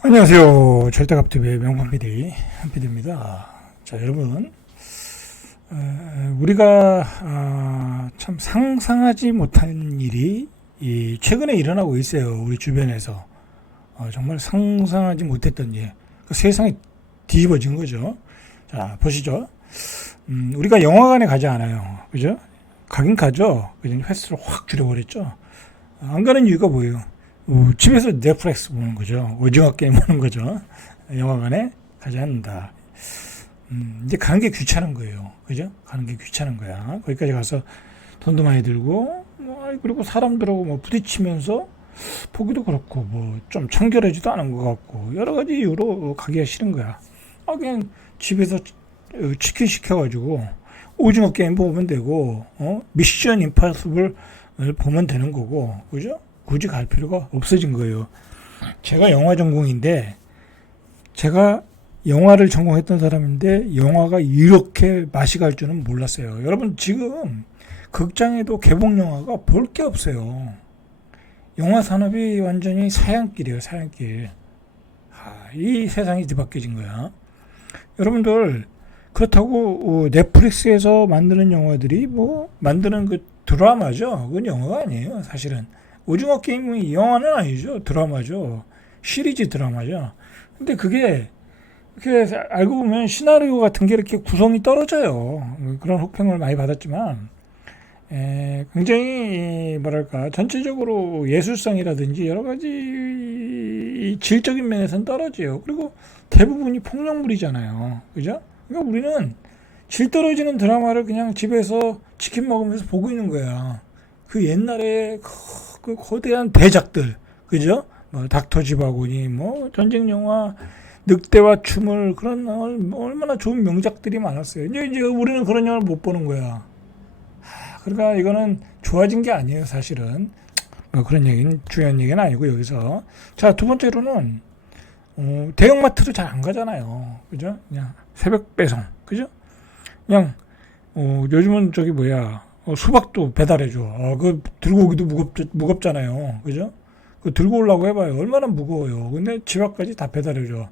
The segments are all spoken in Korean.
안녕하세요. 절대값TV의 명판 PD 한PD입니다. 자, 여러분, 우리가 참 상상하지 못한 일이 최근에 일어나고 있어요. 우리 주변에서 정말 상상하지 못했던 일. 그 세상이 뒤집어진 거죠. 자, 보시죠. 우리가 영화관에 가지 않아요. 그죠? 가긴 가죠. 그죠? 횟수를 확 줄여버렸죠. 안 가는 이유가 뭐예요? 집에서 넷플릭스 보는 거죠. 오징어 게임 보는 거죠. 영화관에 가지 않는다. 이제 가는 게 귀찮은 거예요. 그죠? 가는 게 귀찮은 거야. 거기까지 가서 돈도 많이 들고, 그리고 사람들하고 부딪히면서 보기도 그렇고, 좀 청결하지도 않은 것 같고, 여러 가지 이유로 가기가 싫은 거야. 그냥 집에서 치킨 시켜가지고, 오징어 게임 보면 되고, 미션 임파서블 보면 되는 거고, 그죠? 굳이 갈 필요가 없어진 거예요. 제가 영화 전공인데, 제가 영화를 전공했던 사람인데, 영화가 이렇게 맛이 갈 줄은 몰랐어요. 여러분, 지금 극장에도 개봉 영화가 볼 게 없어요. 영화 산업이 완전히 사양길이에요, 사양길. 이 세상이 뒤바뀌어진 거야. 여러분들, 그렇다고 넷플릭스에서 만드는 영화들이 만드는 그 드라마죠. 그건 영화가 아니에요, 사실은. 오징어 게임이 영화는 아니죠. 드라마죠. 시리즈 드라마죠. 근데 그게 이렇게 알고 보면 시나리오 같은 게 이렇게 구성이 떨어져요. 그런 혹평을 많이 받았지만 굉장히 뭐랄까 전체적으로 예술성이라든지 여러 가지 질적인 면에서는 떨어져요. 그리고 대부분이 폭력물이잖아요. 그죠? 그러니까 우리는 질 떨어지는 드라마를 그냥 집에서 치킨 먹으면서 보고 있는 거야. 그 옛날에 그 거대한 대작들, 그죠? 닥터 지바고니, 전쟁 영화, 늑대와 춤을 그런 얼마나 좋은 명작들이 많았어요. 이제 우리는 그런 영화를 못 보는 거야. 그러니까 이거는 좋아진 게 아니에요, 사실은. 그런 얘기는 중요한 얘기는 아니고 여기서. 자, 두 번째로는 대형마트로 잘 안 가잖아요, 그죠? 그냥 새벽 배송, 그죠? 그냥 요즘은 수박도 배달해줘. 그 들고 오기도 무겁잖아요. 그죠? 그 들고 오려고 해봐요. 얼마나 무거워요. 근데 집 앞까지 다 배달해줘.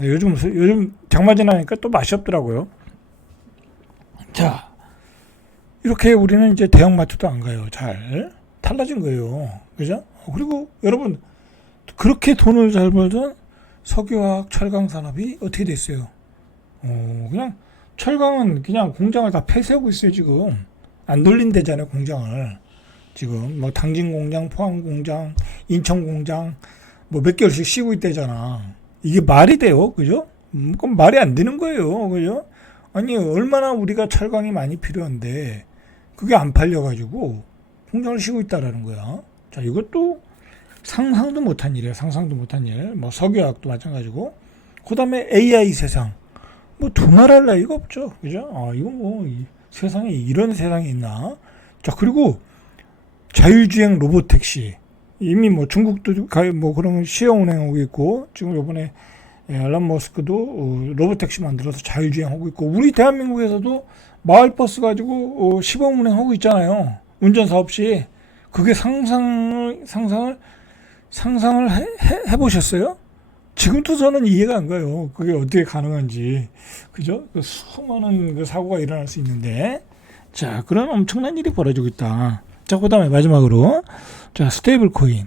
요즘 장마 지나니까 또 맛이 없더라고요. 자, 이렇게 우리는 이제 대형마트도 안 가요. 잘. 달라진 거예요. 그죠? 그리고 여러분, 그렇게 돈을 잘 벌던 석유화학 철강 산업이 어떻게 됐어요? 그냥 철강은 그냥 공장을 다 폐쇄하고 있어요, 지금. 안 돌린대잖아요, 공장을. 지금 당진 공장, 포항 공장, 인천 공장 몇 개월씩 쉬고 있대잖아. 이게 말이 돼요, 그죠? 그럼 말이 안 되는 거예요, 그죠? 아니 얼마나 우리가 철강이 많이 필요한데 그게 안 팔려가지고 공장을 쉬고 있다라는 거야. 자, 이것도 상상도 못한 일이에요, 상상도 못한 일. 석유화학도 마찬가지고. 그다음에 AI 세상. 두말할 나위가 없죠, 그죠? 이거 세상에 이런 세상이 있나? 자, 그리고 자율주행 로봇택시. 이미 중국도 그런 시험 운행하고 있고, 지금 이번에 앨런 머스크도 로봇택시 만들어서 자율주행하고 있고, 우리 대한민국에서도 마을버스 가지고 시범 운행하고 있잖아요. 운전사 없이. 그게 상상을 해보셨어요? 지금도 저는 이해가 안 가요. 그게 어떻게 가능한지. 그죠? 수많은 사고가 일어날 수 있는데. 자, 그런 엄청난 일이 벌어지고 있다. 자, 그 다음에 마지막으로. 자, 스테이블 코인.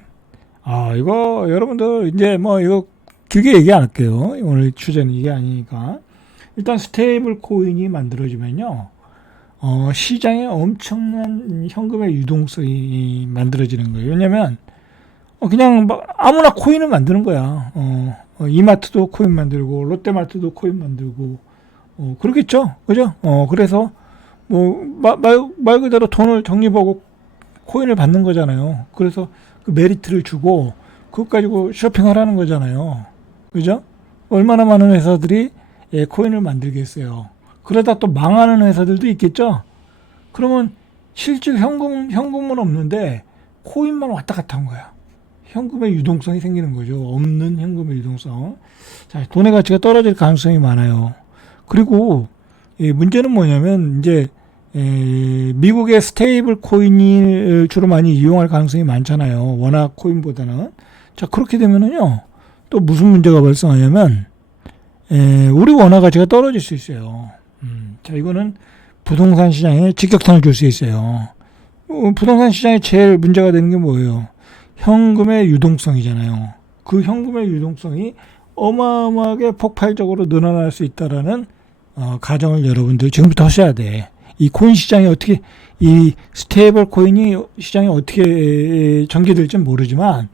이거 여러분들 이제 이거 길게 얘기 안 할게요. 오늘 주제는 이게 아니니까. 일단 스테이블 코인이 만들어지면요. 시장에 엄청난 현금의 유동성이 만들어지는 거예요. 왜냐면 그냥 아무나 코인을 만드는 거야. 이마트도 코인 만들고 롯데마트도 코인 만들고 그렇겠죠, 그죠? 그래서 말 그대로 돈을 적립하고 코인을 받는 거잖아요. 그래서 그 메리트를 주고 그것 가지고 쇼핑하라는 거잖아요, 그죠? 얼마나 많은 회사들이 코인을 만들겠어요. 그러다 또 망하는 회사들도 있겠죠. 그러면 실질 현금은 없는데 코인만 왔다 갔다 한 거야. 현금의 유동성이 생기는 거죠. 없는 현금의 유동성. 자, 돈의 가치가 떨어질 가능성이 많아요. 그리고 문제는 뭐냐면 이제 미국의 스테이블 코인을 주로 많이 이용할 가능성이 많잖아요. 원화 코인보다는. 자, 그렇게 되면은요. 또 무슨 문제가 발생하냐면 우리 원화 가치가 떨어질 수 있어요. 자, 이거는 부동산 시장에 직격탄을 줄 수 있어요. 부동산 시장에 제일 문제가 되는 게 뭐예요? 현금의 유동성이잖아요. 그 현금의 유동성이 어마어마하게 폭발적으로 늘어날 수 있다라는 가정을 여러분들 지금부터 하셔야 돼. 이 코인 시장이 어떻게, 이 스테이블 코인이 시장이 어떻게 전개될지는 모르지만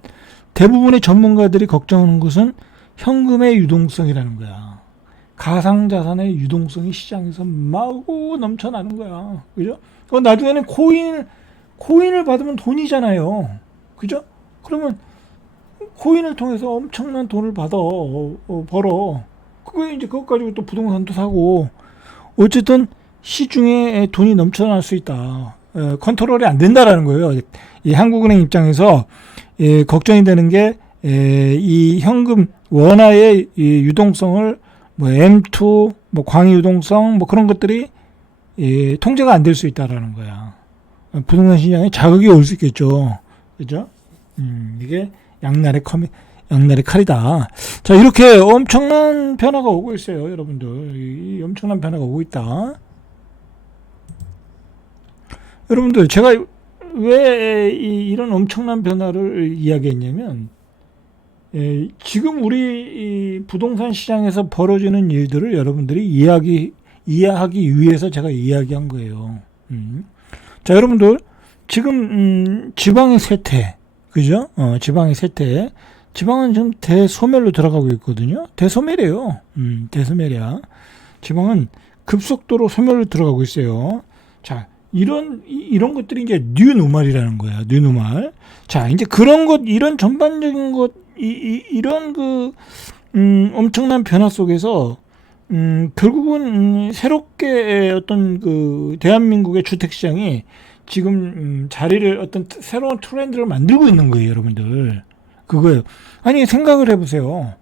대부분의 전문가들이 걱정하는 것은 현금의 유동성이라는 거야. 가상자산의 유동성이 시장에서 마구 넘쳐나는 거야. 그죠? 나중에는 코인을 받으면 돈이잖아요. 그죠? 그러면 코인을 통해서 엄청난 돈을 벌어. 그거 이제 그것 가지고 또 부동산도 사고. 어쨌든 시중에 돈이 넘쳐날 수 있다. 컨트롤이 안 된다라는 거예요. 이 한국은행 입장에서 걱정이 되는 게 이 현금 원화의 이 유동성을 뭐 M2, 뭐 광의 유동성, 뭐 그런 것들이 통제가 안 될 수 있다라는 거야. 부동산 시장에 자극이 올 수 있겠죠. 그죠? 이게 양날의 칼이다. 자, 이렇게 엄청난 변화가 오고 있어요, 여러분들. 이 엄청난 변화가 오고 있다. 여러분들, 제가 왜 이런 엄청난 변화를 이야기했냐면, 지금 우리 이 부동산 시장에서 벌어지는 일들을 여러분들이 이해하기 위해서 제가 이야기한 거예요. 자, 여러분들, 지금 지방의 쇠퇴, 그죠? 지방의 쇠퇴. 지방은 지금 대소멸로 들어가고 있거든요. 대소멸이에요. 대소멸이야. 지방은 급속도로 소멸로 들어가고 있어요. 자, 이런 것들이 이제 뉴노멀이라는 거야. 뉴노멀. 자, 이제 그런 것, 이런 전반적인 것, 이런 엄청난 변화 속에서 결국은 새롭게 어떤 대한민국의 주택 시장이 지금 자리를 어떤 새로운 트렌드를 만들고 있는 거예요, 여러분들. 그거예요. 아니, 생각을 해보세요.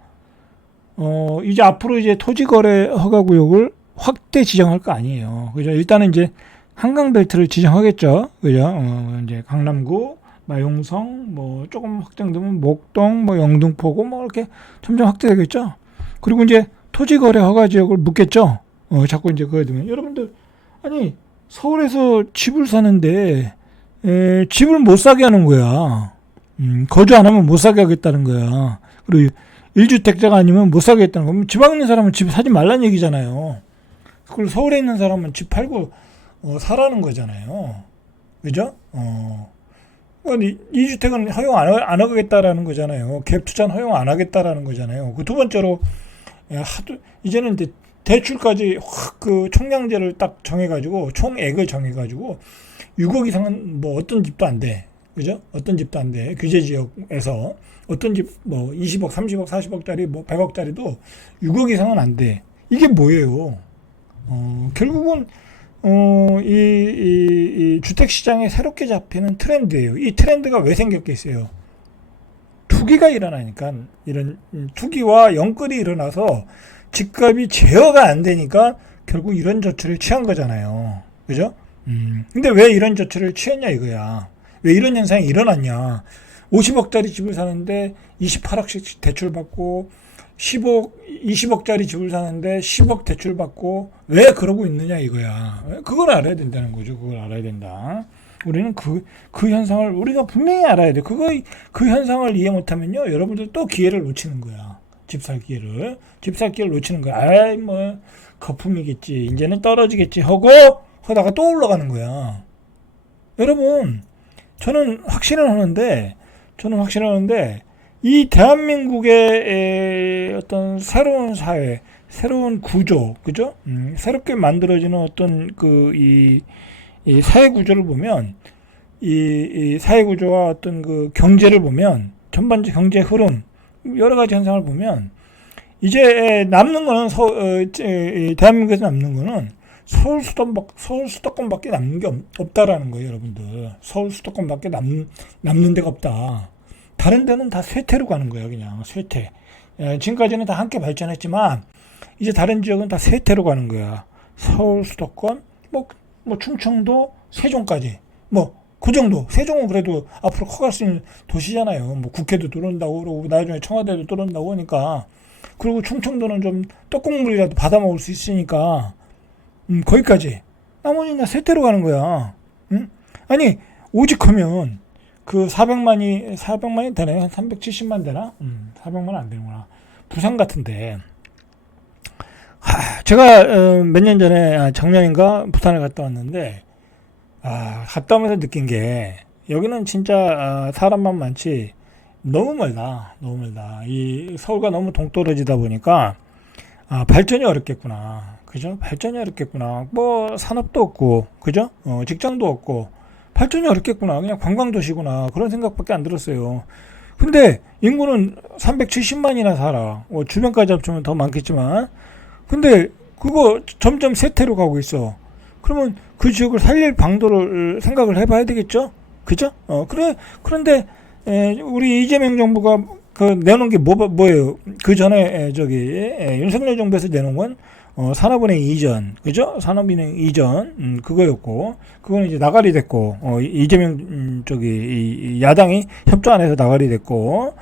이제 앞으로 이제 토지거래 허가구역을 확대 지정할 거 아니에요. 그죠? 일단은 이제 한강벨트를 지정하겠죠. 그죠? 이제 강남구, 마용성, 뭐 조금 확장되면 목동, 뭐 영등포구, 뭐 이렇게 점점 확대되겠죠. 그리고 이제 토지거래 허가 지역을 묻겠죠. 자꾸 이제 그거 되면 여러분들, 아니 서울에서 집을 사는데 집을 못 사게 하는 거야. 거주 안 하면 못 사게 하겠다는 거야. 그리고 1주택자가 아니면 못 사게 했다는 거면 지방에 있는 사람은 집 사지 말라는 얘기잖아요. 그리고 서울에 있는 사람은 집 팔고 사라는 거잖아요. 그죠? 2주택은 허용 안 하겠다라는 거잖아요. 갭 투자는 허용 안 하겠다라는 거잖아요. 그 두 번째로 이제는 이제 대출까지 확 총량제를 딱 정해가지고 총액을 정해가지고 6억 이상은 뭐 어떤 집도 안 돼. 그죠? 어떤 집도 안 돼. 규제 지역에서 어떤 집 뭐 20억, 30억, 40억짜리 뭐 100억짜리도 6억 이상은 안 돼. 이게 뭐예요? 결국은 이 주택 시장에 새롭게 잡히는 트렌드예요. 이 트렌드가 왜 생겼겠어요? 투기가 일어나니까, 이런 투기와 영끌이 일어나서 집값이 제어가 안 되니까 결국 이런 조치를 취한 거잖아요. 그죠? 근데 왜 이런 조치를 취했냐 이거야. 왜 이런 현상이 일어났냐. 50억짜리 집을 사는데 28억씩 대출 받고 20억짜리 집을 사는데 10억 대출 받고 왜 그러고 있느냐 이거야. 그걸 알아야 된다는 거죠. 그걸 알아야 된다. 우리는 그 현상을 우리가 분명히 알아야 돼. 그 현상을 이해 못하면요, 여러분들 또 기회를 놓치는 거야. 집 살 기회를 놓치는 거야. 아이 뭐 거품이겠지, 이제는 떨어지겠지 하다가 또 올라가는 거야. 여러분, 저는 확신을 하는데 이 대한민국의 어떤 새로운 사회, 새로운 구조, 그죠? 새롭게 만들어지는 어떤 이 사회 구조를 보면, 이 사회 구조와 어떤 경제를 보면, 전반적 경제 흐름, 여러 가지 현상을 보면, 이제 남는 거는 대한민국에서 남는 거는 서울 수도권밖에 남는 게 없다라는 거예요, 여러분들. 서울 수도권밖에 남는 데가 없다. 다른 데는 다 쇠퇴로 가는 거야, 그냥 쇠퇴. 지금까지는 다 함께 발전했지만 이제 다른 지역은 다 쇠퇴로 가는 거야. 서울 수도권, 뭐 충청도, 세종까지, 뭐 그 정도. 세종은 그래도 앞으로 커갈 수 있는 도시잖아요. 뭐 국회도 뚫는다고 그러고 나중에 청와대도 뚫는다고 하니까. 그리고 충청도는 좀 떡국물이라도 받아 먹을 수 있으니까 거기까지. 나머지는 다 세태로 가는 거야. 응? 아니 오직 하면 그 400만이 되네. 한 370만 되나? 400만 안 되는구나. 부산 같은데. 제가 몇 년 전에 작년인가 부산을 갔다 왔는데 갔다 오면서 느낀 게 여기는 진짜 사람만 많지 너무 멀다. 너무 멀다. 이 서울과 너무 동떨어지다 보니까 발전이 어렵겠구나. 그죠? 발전이 어렵겠구나. 뭐 산업도 없고 그죠? 직장도 없고 발전이 어렵겠구나. 그냥 관광도시구나. 그런 생각밖에 안 들었어요. 근데 인구는 370만이나 살아. 주변까지 합치면 더 많겠지만 근데 그거 점점 쇠퇴로 가고 있어. 그러면 그 지역을 살릴 방도를 생각을 해봐야 되겠죠? 그죠? 그런데 우리 이재명 정부가 그 내놓은 게 뭐예요? 그 전에 윤석열 정부에서 내놓은 건 산업은행 이전, 그죠? 산업은행 이전 그거였고 그거는 이제 나가리 됐고 이재명 이 야당이 협조 안 해서 나가리 됐고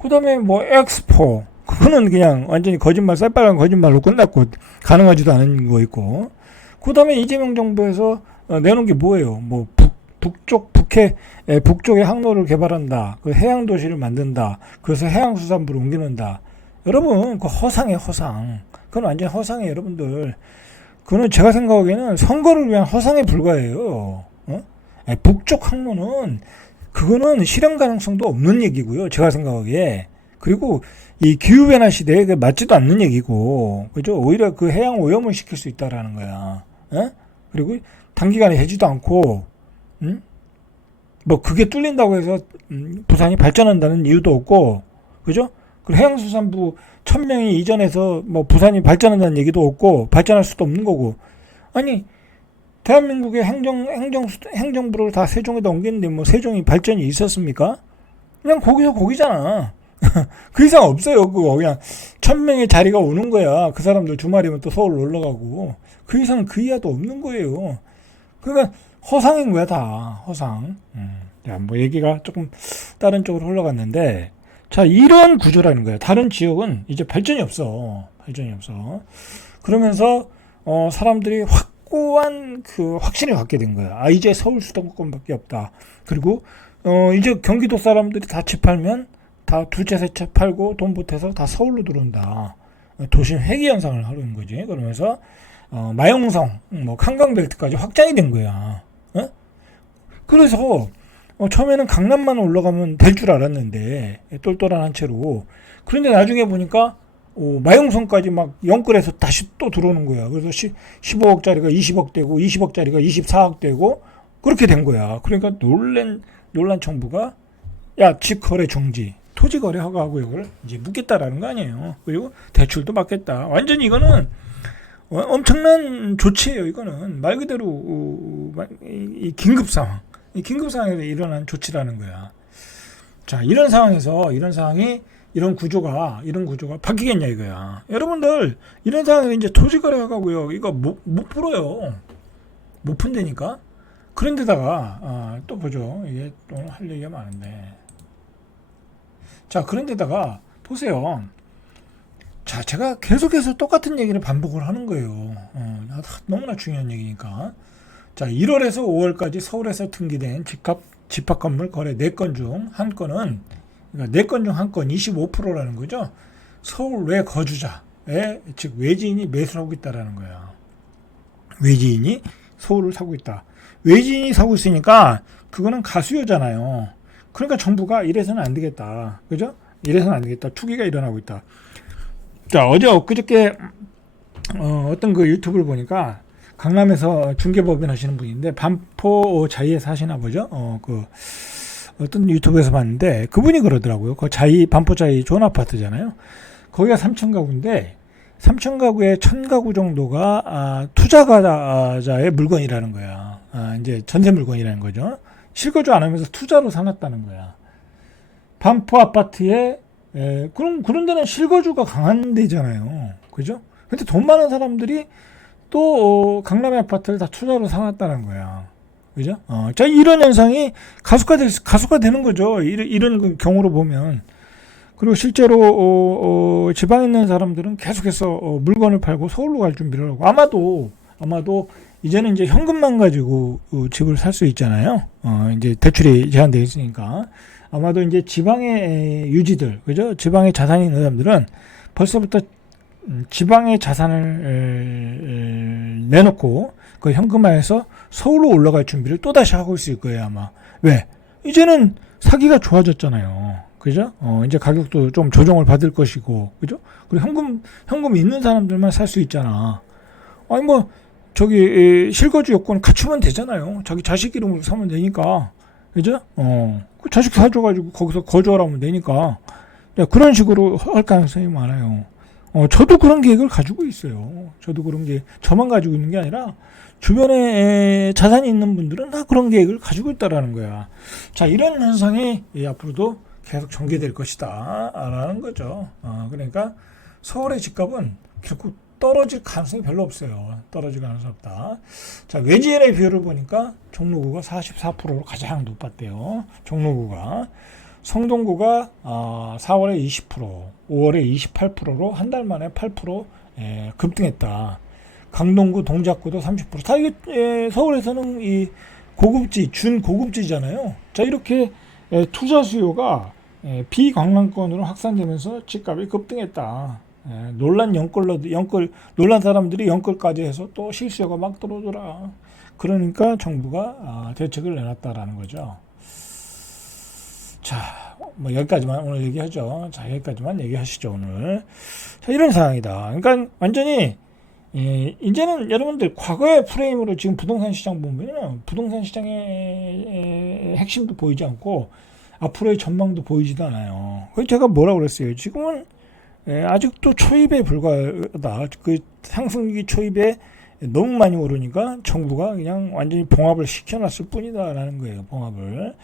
그다음에 뭐 엑스포 그거는 그냥 완전히 거짓말, 새빨간 거짓말로 끝났고 가능하지도 않은 거 있고 그다음에 이재명 정부에서 내놓은 게 뭐예요? 뭐 북쪽의 항로를 개발한다. 그 해양 도시를 만든다. 그래서 해양수산부를 옮기는다. 여러분, 그 허상이에요, 허상. 그건 완전 허상이에요, 여러분들. 그거는 제가 생각하기에는 선거를 위한 허상에 불과해요. 북쪽 항로는 그거는 실현 가능성도 없는 얘기고요. 제가 생각하기에. 그리고 이 기후변화 시대에 맞지도 않는 얘기고, 그죠? 오히려 그 해양 오염을 시킬 수 있다라는 거야. 그리고 단기간에 해지도 않고, 뭐 그게 뚫린다고 해서 부산이 발전한다는 이유도 없고, 그죠? 그리고 해양수산부 1000명이 이전해서 뭐 부산이 발전한다는 얘기도 없고, 발전할 수도 없는 거고. 아니, 대한민국의 행정부를 다 세종에다 옮겼는데 뭐 세종이 발전이 있었습니까? 그냥 거기서 거기잖아. 그 이상 없어요. 그거 그냥 1000명의 자리가 오는 거야. 그 사람들 주말이면 또 서울 놀러 가고 그 이상 그 이하도 없는 거예요. 그러니까 허상인 거야 다 허상. 야, 뭐 얘기가 조금 다른 쪽으로 흘러갔는데 자 이런 구조라는 거야. 다른 지역은 이제 발전이 없어. 그러면서 사람들이 확고한 그 확신을 갖게 된 거야. 이제 서울 수도권밖에 없다. 그리고 이제 경기도 사람들이 다 집 팔면 다 두채 세채 팔고 돈 보태서 다 서울로 들어온다. 도심 회귀 현상을 하는 거지. 그러면서 마용성, 뭐 한강벨트까지 확장이 된 거야. 그래서 처음에는 강남만 올라가면 될 줄 알았는데 똘똘한 한 채로. 그런데 나중에 보니까 마용성까지 막 영끌해서 다시 또 들어오는 거야. 그래서 15억짜리가 20억 되고 20억짜리가 24억 되고 그렇게 된 거야. 그러니까 놀란 정부가 야, 직거래 중지. 토지거래 허가하고 이걸 이제 묻겠다라는 거 아니에요. 그리고 대출도 받겠다. 완전히 이거는 엄청난 조치예요. 이거는 말 그대로 이 긴급 상황, 이 긴급 상황에서 일어난 조치라는 거야. 자, 이런 상황이 이런 구조가 바뀌겠냐 이거야. 여러분들 이런 상황에서 이제 토지거래 허가고요. 이거 못 풀어요. 못 푼다니까. 그런데다가 또 보죠. 이게 오늘 할 얘기가 많은데. 자, 그런데다가 보세요. 자, 제가 계속해서 똑같은 얘기를 반복을 하는 거예요. 너무나 중요한 얘기니까. 자, 1월에서 5월까지 서울에서 등기된 집합 건물 거래 4건 중 한 건은, 그러니까 4건 중 한 건 25%라는 거죠. 서울 외 거주자의, 즉 외지인이 매수를 하고 있다라는 거야. 외지인이 서울을 사고 있다. 외지인이 사고 있으니까 그거는 가수요잖아요. 그러니까 정부가 이래서는 안 되겠다. 그죠? 이래서는 안 되겠다. 투기가 일어나고 있다. 자, 엊그저께 어떤 그 유튜브를 보니까 강남에서 중개법인 하시는 분인데 반포 자이에 사시나 보죠? 어떤 유튜브에서 봤는데 그분이 그러더라고요. 그 반포 자이 좋은 아파트잖아요. 거기가 3천 가구인데 3천 가구에 1000 가구 정도가 투자자의 물건이라는 거야. 이제 전세 물건이라는 거죠. 실거주 안 하면서 투자로 사놨다는 거야. 반포 아파트에 그런 데는 실거주가 강한 데잖아요. 그죠? 근데 돈 많은 사람들이 또 강남의 아파트를 다 투자로 사놨다는 거야. 그죠? 자, 이런 현상이 가속화되는 거죠. 이런 그 경우로 보면. 그리고 실제로 지방에 있는 사람들은 계속해서 물건을 팔고 서울로 갈 준비를 하고, 아마도 이제는 이제 현금만 가지고 집을 살 수 있잖아요. 이제 대출이 제한되어 있으니까. 아마도 이제 지방의 유지들, 그죠? 지방에 자산이 있는 사람들은 벌써부터 지방의 자산을 내놓고 그 현금화해서 서울로 올라갈 준비를 또다시 하고 있을 거예요, 아마. 왜? 이제는 사기가 좋아졌잖아요. 그죠? 이제 가격도 좀 조정을 받을 것이고, 그죠? 그리고 현금 있는 사람들만 살 수 있잖아. 아니, 실거주 요건 갖추면 되잖아요. 자기 자식 이름으로 사면 되니까. 그죠? 그 자식 사줘가지고 거기서 거주하라면 되니까. 그런 식으로 할 가능성이 많아요. 저도 그런 계획을 가지고 있어요. 저도 그런 게, 저만 가지고 있는 게 아니라, 주변에 자산이 있는 분들은 다 그런 계획을 가지고 있다라는 거야. 자, 이런 현상이 앞으로도 계속 전개될 것이다. 라는 거죠. 그러니까 서울의 집값은 결코 떨어질 가능성이 별로 없어요. 떨어질 가능성이 없다. 자, 외지인의 비율을 보니까 종로구가 44%로 가장 높았대요. 종로구가. 성동구가 4월에 20%, 5월에 28%로 한 달 만에 8% 급등했다. 강동구, 동작구도 30%. 다 이게 서울에서는 이 고급지, 준고급지잖아요. 자, 이렇게 투자 수요가 비관광권으로 확산되면서 집값이 급등했다. 논란 사람들이 연끌까지 해서 또 실수요가 막 들어오더라. 그러니까 정부가 대책을 내놨다라는 거죠. 자, 여기까지만 오늘 얘기하죠. 자, 여기까지만 얘기하시죠, 오늘. 자, 이런 상황이다. 그러니까 완전히 이제는 여러분들 과거의 프레임으로 지금 부동산 시장 보면 부동산 시장의 핵심도 보이지 않고 앞으로의 전망도 보이지도 않아요. 그래서 제가 뭐라고 그랬어요? 지금은 아직도 초입에 불과하다. 그 상승기 초입에 너무 많이 오르니까 정부가 그냥 완전히 봉합을 시켜놨을 뿐이다라는 거예요. 봉합을.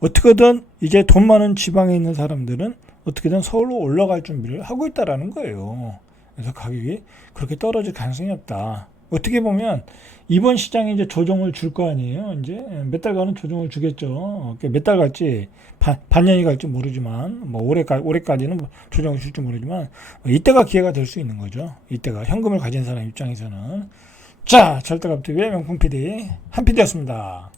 어떻게든 이제 돈 많은 지방에 있는 사람들은 어떻게든 서울로 올라갈 준비를 하고 있다라는 거예요. 그래서 가격이 그렇게 떨어질 가능성이 없다. 어떻게 보면 이번 시장에 이제 조정을 줄 거 아니에요. 이제 몇 달간은 조정을 주겠죠. 몇 달 갈지 반년이 갈지 모르지만 올해까지는 조정을 줄지 모르지만 이때가 기회가 될 수 있는 거죠. 이때가 현금을 가진 사람 입장에서는. 자, 절대값TV의 명품 PD 한 PD였습니다.